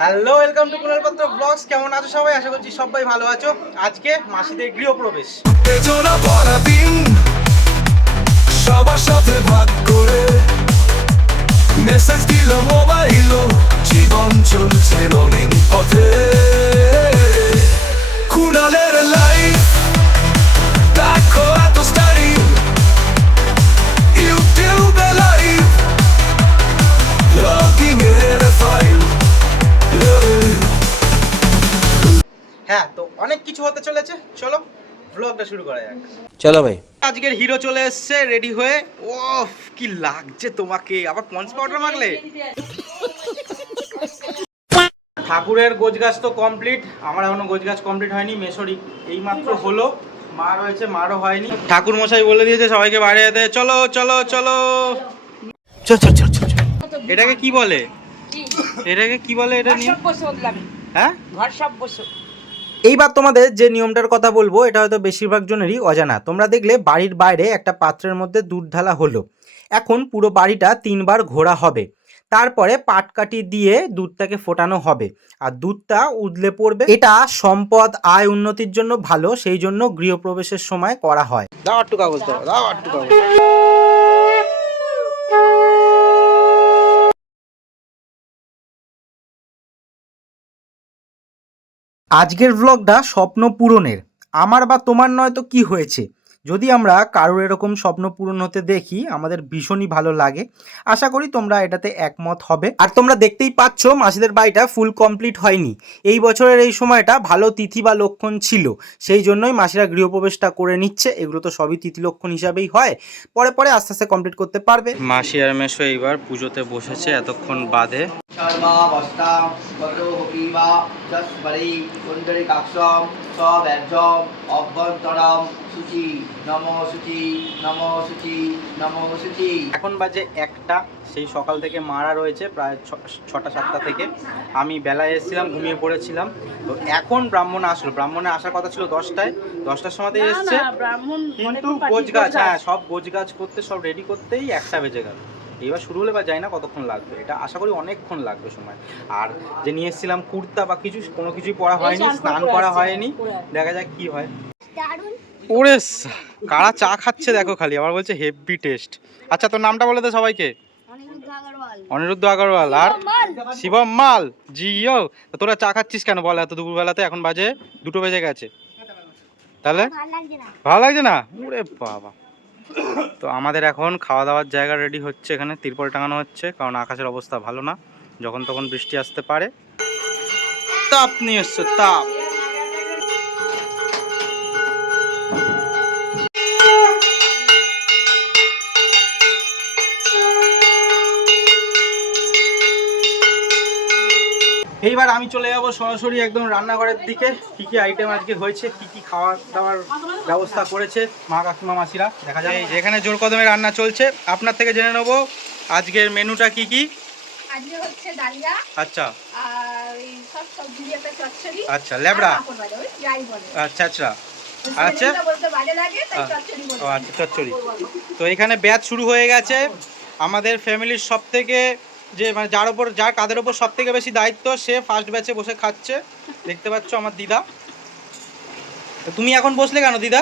Hello welcome to Kunalpatra blogs কেমন আছো সবাই? আশা করছি সবাই ভালো আছো। আজকে মাসিদের গৃহপ্রবেশ। সবার সাথে ভাগ করে। মেসেজ দিল মোবাইল জীবন চলছে রঙিন পথে। লাইফ দেখো কিছু হতে চলেছে। চলো ব্লগটা শুরু করা যাক। চলো ভাই। আজকের হিরো চলে এসেছে রেডি হয়ে। ও কি লাগছে তোমাকে? আবার পঞ্চ পাউডার মাগলে? ঠাকুরের গোছ গাছ তো কমপ্লিট আমার এখনও গোছ গাছ কমপ্লিট হয়নি মেশরি এই মাত্র হলো। মা রয়েছে মারও হয়নি। ঠাকুর মশাই বলে দিয়েছে সবাইকে বাইরে যেতে। চলো চলো চলো। চল চল চল চল চল। এটাকে কি বলে? এটাকে কি বলে এটা নিয়ে? বসে বললাম। হ্যাঁ? ঘর সব বসে। এইবার তোমাদের যে নিয়মটার কথা বলব, এটা হয়তো বেশিরভাগ জনেরই অজানা। তোমরা দেখলে বাড়ির বাইরে একটা পাত্রের মধ্যে দুধ ঢালা হলো। এখন পুরো বাড়িটা তিনবার ঘোরা হবে। তারপরে পাটকাঠি দিয়ে দুধটাকে ফোটানো হবে। আর দুধটা উদলে পড়বে। এটা সম্পদ, আয়, উন্নতির জন্য ভালো, সেই জন্য গৃহপ্রবেশের সময় করা হয়। দাও একটু কাগজ দাও দাও একটু কাগজ। আজকের ব্লগটা স্বপ্ন পূরণের। আমার বা তোমার নয় তো কি হয়েছে? যদি আমরা কারোর এরকম স্বপ্ন পূরণ হতে দেখি আমাদের ভীষণই ভালো লাগে। আশা করি তোমরা এটাতে একমত হবে। আর তোমরা দেখতেই পাচ্ছ মাসিদের বাড়িটা ফুল কমপ্লিট হয়নি। এই বছরের এই সময়টা ভালো তিথি বা লক্ষণ ছিল। সেই জন্যই মাসিরা গৃহপ্রবেশটা করে নিচ্ছে। এগুলো তো সবই তিথি লক্ষণ হিসাবেই হয়। পরে পরে আস্তে আস্তে কমপ্লিট করতে পারবে। মাসি আর মেশো এইবার পুজোতে বসেছে এতক্ষণ বাদে। হপিবা যস্মরি কুণ্ডরিকাক্ষম সব্যজম অভ্যন্তরম শুচি নম শুচি নম নম এখন বাজে একটা সেই সকাল থেকে মারা রয়েছে প্রায় ছ- ছটা সাতটা থেকে। আমি বেলায় এসেছিলাম ঘুমিয়ে পড়েছিলাম। তো এখন ব্রাহ্মণ আসলো। ব্রাহ্মণে আসার কথা ছিল দশটায়। দশটার সময়তেই এসছে। ব্রাহ্মণ কিন্তু গোছ গাছ হ্যাঁ সব গোছ গাছ করতে সব রেডি করতেই একটা বেজে গেল। এবার শুরু হলে বা যাই না কতক্ষণ লাগবে। এটা আশা করি অনেকক্ষণ লাগবে সময়। আর যে নিয়ে এসেছিলাম কুর্তা বা কিছু কোনো কিছুই পরা হয়নি স্নান করা হয়নি। দেখা যাক কি হয়। ওরে কারা চা খাচ্ছে দেখো খালি আবার বলছে হেভি টেস্ট আচ্ছা তোর নামটা বলে দে সবাইকে। অনিরুদ্ধ আগরওয়াল। আর শিবম মাল। জিও। তো তোরা চা খাচ্ছিস কেন বল এত দুপুরবেলাতে এখন বাজে দুটো বেজে গেছে। তাহলে? ভালো লাগছে না? ওরে বাবা। তো আমাদের এখন খাওয়া দাওয়ার জায়গা রেডি হচ্ছে এখানে, তিরপল টাঙানো হচ্ছে, কারণ আকাশের অবস্থা ভালো না। যখন তখন বৃষ্টি আসতে পারে। তাপ নিয়ে এসছে, তাপ। এইবার আমি চলে যাব সরাসরি একদম রান্নাঘরের দিকে। কি কি আইটেম আজকে হয়েছে কি কি খাওয়ার দাওয়ার ব্যবস্থা করেছে মা কাকিমা মাসিরা দেখা যায়। যেখানে জোর কদমে রান্না চলছে। আপনার থেকে জেনে নেব আজকের মেনুটা কি কি? আজকে হচ্ছে ডালিয়া আচ্ছা। আর সব সবজি দিয়ে একটা চচ্চড়ি আচ্ছা যাই বলে। আচ্ছা আচ্ছা। আহ, চচ্চড়ি বলে। ও আচ্ছা চচ্চড়ি। তো এখানে ব্যাচ শুরু হয়ে গেছে। আমাদের ফ্যামিলির সব থেকে যে মানে যার ওপর যার কাদের ওপর সব থেকে বেশি দায়িত্ব সে ফার্স্ট ব্যাচে বসে খাচ্ছে। দেখতে পাচ্ছ আমার দিদা। তুমি এখন বসলে কেন দিদা?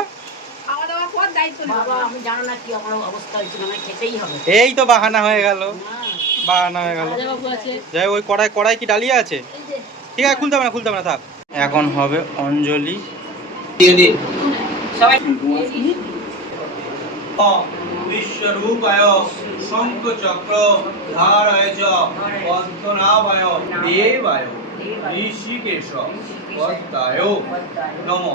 এই তো বাহানা হয়ে গেল। বাহানা হয়ে গেল। যাই হোক, ওই কড়াই কড়াই কি ডালিয়ে আছে? ঠিক আছে খুলতে হবে না খুলতে হবে না থাক। এখন হবে অঞ্জলি। সবাই বিশ্বরূপায় শঙ্খ চক্র নম।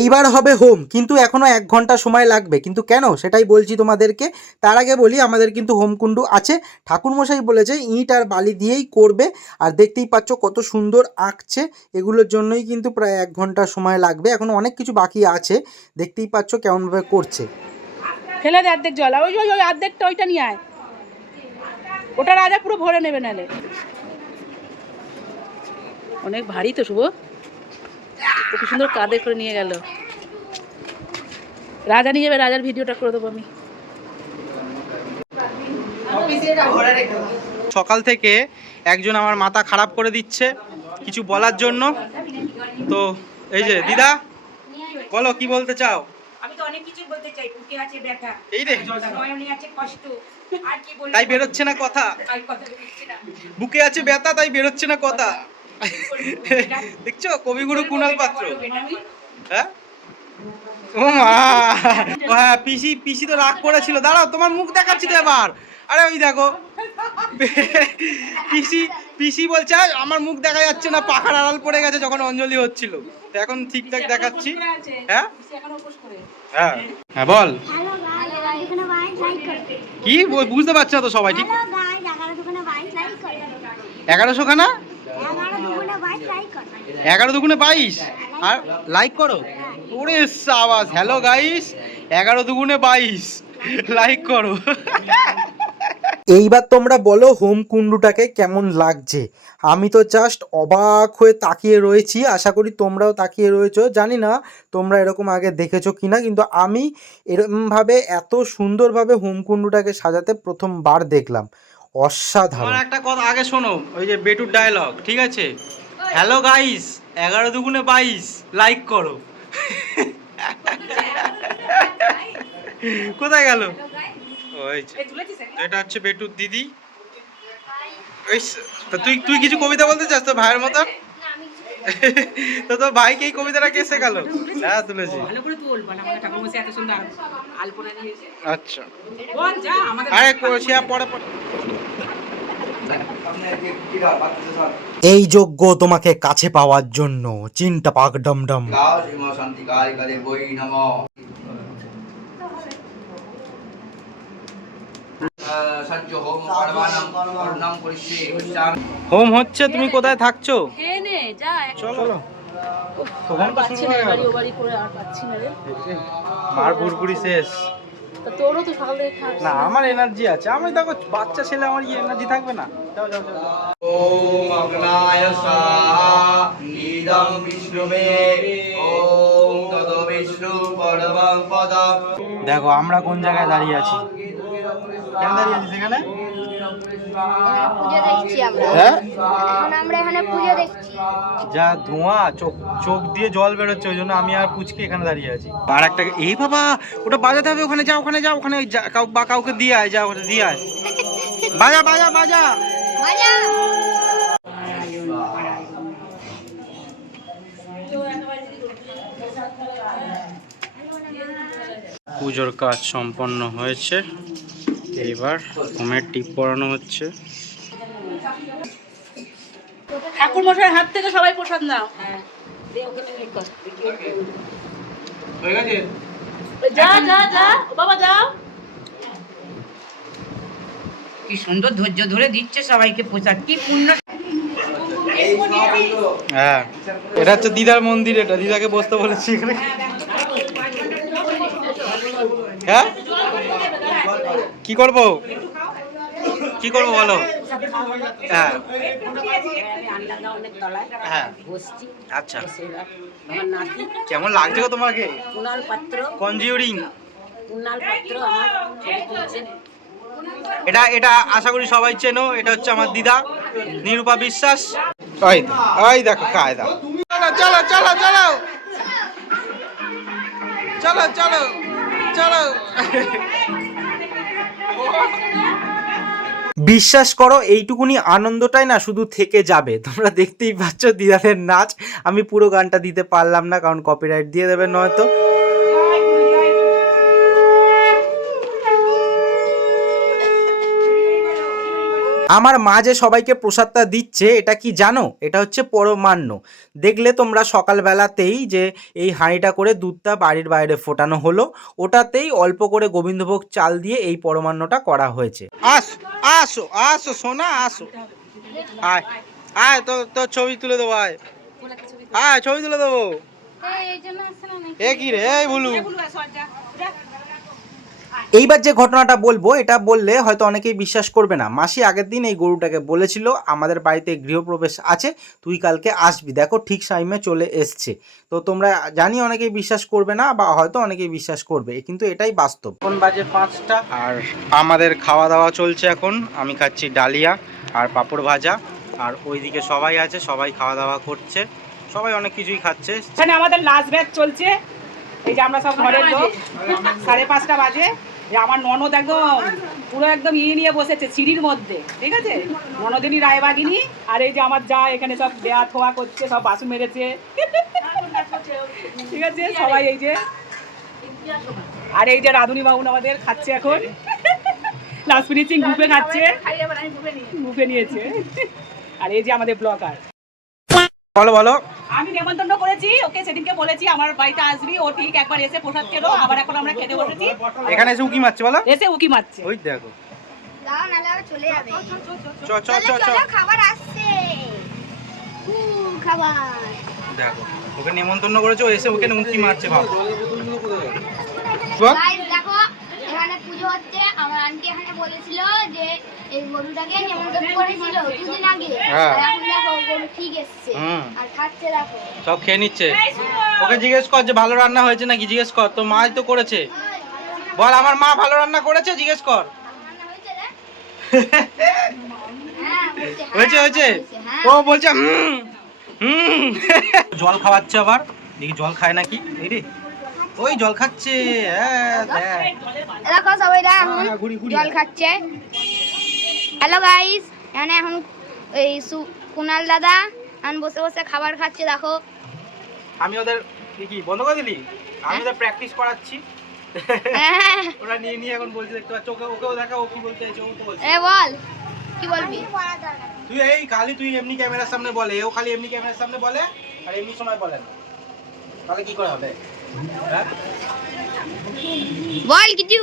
এইবার হবে হোম, কিন্তু এখনও এক ঘণ্টা সময় লাগবে। কিন্তু কেন? সেটাই বলছি তোমাদেরকে। তার আগে বলি, আমাদের কিন্তু হোমকুণ্ডু আছে। ঠাকুরমশাই বলেছে, ইট আর বালি দিয়েই করবে। আর দেখতেই পাচ্ছ কত সুন্দর আঁকছে। এগুলোর জন্যই কিন্তু প্রায় এক ঘণ্টা সময় লাগবে। এখনও অনেক কিছু বাকি আছে। দেখতেই পাচ্ছ কেমনভাবে করছে। ফেলে দে অর্ধেক জল। ওই ওই ওই অর্ধেকটা ওইটা নিয়ে আয়। ওটা রাজা পুরো ভরে নেবে নালে অনেক ভারী তো, শুভ। কত সুন্দর কাঁধে করে নিয়ে গেল। রাজা নিয়ে যাবে, রাজার ভিডিওটা করে দেবো আমি। সকাল থেকে একজন আমার মাথা খারাপ করে দিচ্ছে কিছু বলার জন্য। তো, এই যে, দিদা, বলো, কি বলতে চাও? আমি তো অনেক কিছু বলতে চাই বুকে আছে ব্যথা এই রে। নয়নে আছে কষ্ট আর কি বলব? তাই বেরোচ্ছে না কথা। আর কথা বেরোচ্ছে না। বুকে আছে ব্যথা তাই বেরোচ্ছে না কথা। দেখছ? কবিগুরু কুণাল পাত্র। হ্যাঁ? ও মা। ও হ্যাঁ পিসি পিসি তো রাগ করেছিল। দাঁড়াও তোমার মুখ দেখাচ্ছি তো এবার। আরে ওই দেখো পিসি পিসি বলছে আমার মুখ দেখা যাচ্ছে না, পাখার আড়াল পড়ে গেছে যখন অঞ্জলি হচ্ছিল। এখন ঠিকঠাক দেখাচ্ছি। হ্যাঁ? হ্যাঁ। হ্যাঁ বল। কি? বুঝতে পারছে না তো সবাই, ঠিক? এগারোশো খানা? এগারো দুগুণে বাইশ? আর লাইক করো। ওরে সাবাস হ্যালো গাইস এগারো দুগুণে বাইশ। লাইক করো। এইবার তোমরা বলো হোম কুণ্ডুটাকে কেমন লাগছে। আমি তো জাস্ট অবাক হয়ে তাকিয়ে রয়েছি, আশা করি তোমরাও তাকিয়ে রয়েছো, জানি না তোমরা এরকম আগে দেখেছ কি না কিন্তু আমি এরকমভাবে এত সুন্দরভাবে হোম কুণ্ডুটাকে সাজাতে প্রথমবার দেখলাম। অসাধারণ। একটা কথা, আগে শোনো, ওই যে বেটুর ডায়লগ ঠিক আছে? হ্যালো গাইস এগারো দুগুণে বাইশ লাইক করো। কোথায় গেল? এটা হচ্ছে বেটুর দিদি। তুই তুই কিছু কবিতা বলতে চাস তো ভাইয়ের মতন? তো তোর ভাইকে এই কবিতাটা পরে হ্যাঁ, আচ্ছা। এই যোগ্য তোমাকে কাছে পাওয়ার জন্য চিন্তা পাক ডমডম। হোম হচ্ছে তুমি কোথায় থাকছো? খেয়ে নে যা চলো। হয়ে মার শেষ। তোরও তো সকাল থেকে না আমার এনার্জি আছে। আমি দেখো বাচ্চা ছেলে আমার কি এনার্জি থাকবে না। যাও যাও যাও। ওম অগ্নায় স্বাহা ইদম বিষ্ণুমে। ওম তদ বিষ্ণু পরমং পদম দেখো আমরা কোন জায়গায় দাঁড়িয়ে আছি? যা ধোঁয়া চোখ চোখ দিয়ে জল বেরোচ্ছে ওই জন্য আমি আর পুচকে এখানে দাঁড়িয়ে আছি। আর একটা এই বাবা ওটা বাজাতে হবে ওখানে যা ওখানে যা ওখানে বা কাউকে দিয়ে আয় যা ওটা দিয়ে আয়। বাজা বাজা! বাজা! পুজোর কাজ সম্পন্ন হয়েছে। এবার হোমের টিপ পরানো হচ্ছে। ঠাকুর মশাইয়ের হাত থেকে সবাই প্রসাদ নাও। যা যা যা বাবা যাও। কি সুন্দর ধৈর্য ধরে দিচ্ছে সবাইকে প্রচার কি পূর্ণ হ্যাঁ এটা হচ্ছে দিদার মন্দির এটা দিদাকে বসতে বলেছি এখানে হ্যাঁ কি করব? কি করব বলো? হ্যাঁ। হ্যাঁ। আচ্ছা। এবার আমার নাতি কেমন লাগছে গো তোমাকে? কুণাল পাত্র কনজিউরিং। কুণাল পাত্র আমার এটা এটা আশা করি সবাই চেনো এটা হচ্ছে আমার দিদা নিরূপা বিশ্বাস। ওই ওই দেখো কায়দা চলো। চলো চলো। চলো চলো চলো। বিশ্বাস করো, এইটুকুনি আনন্দটাই না শুধু থেকে যাবে। তোমরা দেখতেই পাচ্ছ দিদাদের নাচ। আমি পুরো গানটা দিতে পারলাম না, কারণ কপিরাইট দিয়ে দেবে নয়তো। আমার মা যে সবাইকে প্রসাদটা দিচ্ছে এটা কি জানো? এটা হচ্ছে পরমান্ন। দেখলে তোমরা সকালবেলাতেই যে এই হাঁড়িটা করে দুধটা বাড়ির বাইরে ফোটানো হলো ওটাতেই অল্প করে গোবিন্দভোগ চাল দিয়ে এই পরমান্নটা করা হয়েছে। আসো আসো আসো সোনা আসো। আয় আয় তো তো ছবি তুলে দেবো আয়। আয় ছবি তুলে দেবো। এ কি রে? এই ভুলু এইবার যে ঘটনাটা বলব এটা বললে হয়তো অনেকেই বিশ্বাস করবে না। মাসি আগের দিন এই গরুটাকে বলেছিল আমাদের বাড়িতে গৃহপ্রবেশ আছে তুই কালকে আসবি। দেখো ঠিক টাইমে চলে এসছে। তো তোমরা জানি অনেকেই বিশ্বাস করবে না বা হয়তো অনেকেই বিশ্বাস করবে কিন্তু এটাই বাস্তব। এখন বাজে পাঁচটা আর আমাদের খাওয়া দাওয়া চলছে এখন। আমি খাচ্ছি ডালিয়া আর পাঁপড় ভাজা। আর ওইদিকে সবাই আছে সবাই খাওয়া দাওয়া করছে। সবাই অনেক কিছুই খাচ্ছে। এখানে আমাদের লাস্ট ব্যাচ চলছে। এই যে আমরা সব ঘরের লোক। সাড়ে পাঁচটা বাজে। যে আমার ননদ একদম পুরো একদম ইয়ে নিয়ে বসেছে সিঁড়ির মধ্যে ঠিক আছে? ননদিনী রায়বাগিনী আর এই যে আমার যা এখানে সব দেয়া থোয়া করছে সব বাসু মেরেছে ঠিক আছে? সবাই এই যে আর এই যে রাধুনি বাবুন আমাদের খাচ্ছে এখন। লাস্ট ফিনিশিং গ্রুপে খাচ্ছে। গ্রুপে নিয়েছে। আর এই যে আমাদের ব্লগার বলো বলো। আমি নেমন্তন্ন করেছি ওকে সেদিনকে বলেছি আমার বাড়িতে আসবি ও ঠিক একবার এসে প্রসাদ খেলো আবার এখন আমরা খেতে বসেছি। এখানে এসে উকি মারছে বলো। এসে উকি মারছে। ওই দেখো। চলে যাবে। চ চ চ চলো। চ খাবার আসছে। উ, খাবার। দেখো ওকে নেমন্তন্ন করেছে ও এসে ওকে উকি মারছে ভাব। দেখো এখানে পুজো হচ্ছে। আমার আন্টি এখানে বলেছিল যে এই গরুটাকে নিমন্ত্রণ করেছিল দুদিন আগে। হ্যাঁ। আর এখন দেখো গরু ঠিক এসছে। হুম। আর খাচ্ছে দেখো। সব খেয়ে নিচ্ছে। ওকে জিজ্ঞেস কর যে ভালো রান্না হয়েছে নাকি? জিজ্ঞেস কর। তো মাই তো করেছে। বল আমার মা ভালো রান্না করেছে? জিজ্ঞেস কর। হয়েছে হ্যাঁ বলছে, হ্যাঁ, হয়েছে হ্যাঁ। ও বলছে হুম হুম। জল খাওয়াচ্ছে আবার। দেখি জল খায় নাকি? এই রে। ওই জল খাচ্ছে হ্যাঁ দেখো। সবাই এখন হ্যাঁ, ঘুরি। জল খাচ্ছে। হ্যালো গাইস এখানে এখন এই সু- কুনাল দাদা এখন বসে বসে খাবার খাচ্ছে দেখো। আমি ওদের কি কি বন্ধ করে দিলি? আমি ওদের প্র্যাকটিস করাচ্ছি। হ্যাঁ। ওরা নিয়ে নিয়ে এখন বলছে দেখতে পাচ্ছ ওকে ওকেও দেখা ও কি বলতে চাইছে ও তো বলছে। এ বল কি বলবি? তুই এই খালি তুই এমনি ক্যামেরার সামনে বলে ও খালি এমনি ক্যামেরার সামনে বলে আর এমনি সময় বলে না। তাহলে কি করে হবে? হ্যাঁ বল কিছু।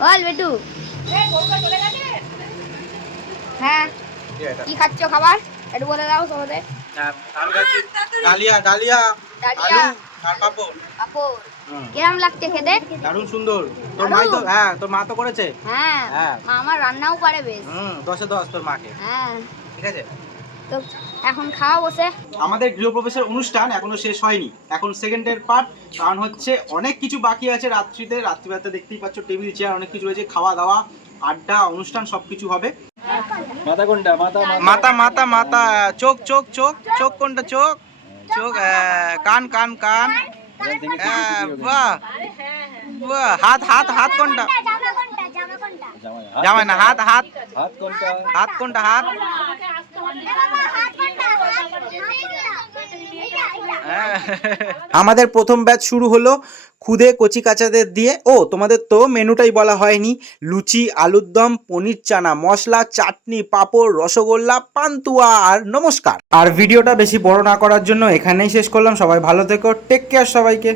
বল বেটু। হ্যাঁ কি খাচ্ছ খাবার? একটু বলে দাও ডালিয়া ডালিয়া ডালিয়া। আর পাপড়। হুম, কিরম লাগছে খেতে? দারুণ সুন্দর। তোর মাই তো হ্যাঁ তোর মা তো করেছে? হ্যাঁ হ্যাঁ। মা আমার রান্নাও পারে বেশ। হুম দশে দশ তোর মাকে। হ্যাঁ। ঠিক আছে? তো এখন খাওয়া বসে। আমাদের গৃহপ্রবেশের অনুষ্ঠান এখনও শেষ হয়নি। এখন সেকেন্ডের পার্ট কারণ হচ্ছে অনেক কিছু বাকি আছে রাত্রিতে। রাত্রিবেলাতে দেখতেই পাচ্ছ টেবিল চেয়ার অনেক কিছু রয়েছে খাওয়া দাওয়া আড্ডা অনুষ্ঠান সবকিছু হবে। মাথা মাথা মাথা চোখ চোখ চোখ চোখ কোনটা চোখ? চোখ কান কান কান। আহ, বাহ। বাহ হাত হাত হাত কোনটা? জামাই না হাত হাত। হাত কোনটা? হাত কোনটা হাত? আমাদের প্রথম ব্যাচ শুরু হলো খুদে কচি কাচাদের দিয়ে। ও, তোমাদের তো মেনুটাই বলা হয়নি। লুচি, আলুর দম, পনির চানা, মশলা, চাটনি, পাঁপড়, রসগোল্লা, পান্তুয়া আর নমস্কার। আর ভিডিওটা বেশি বড় না করার জন্য এখানেই শেষ করলাম। সবাই ভালো থেকো। টেক কেয়ার সবাইকে।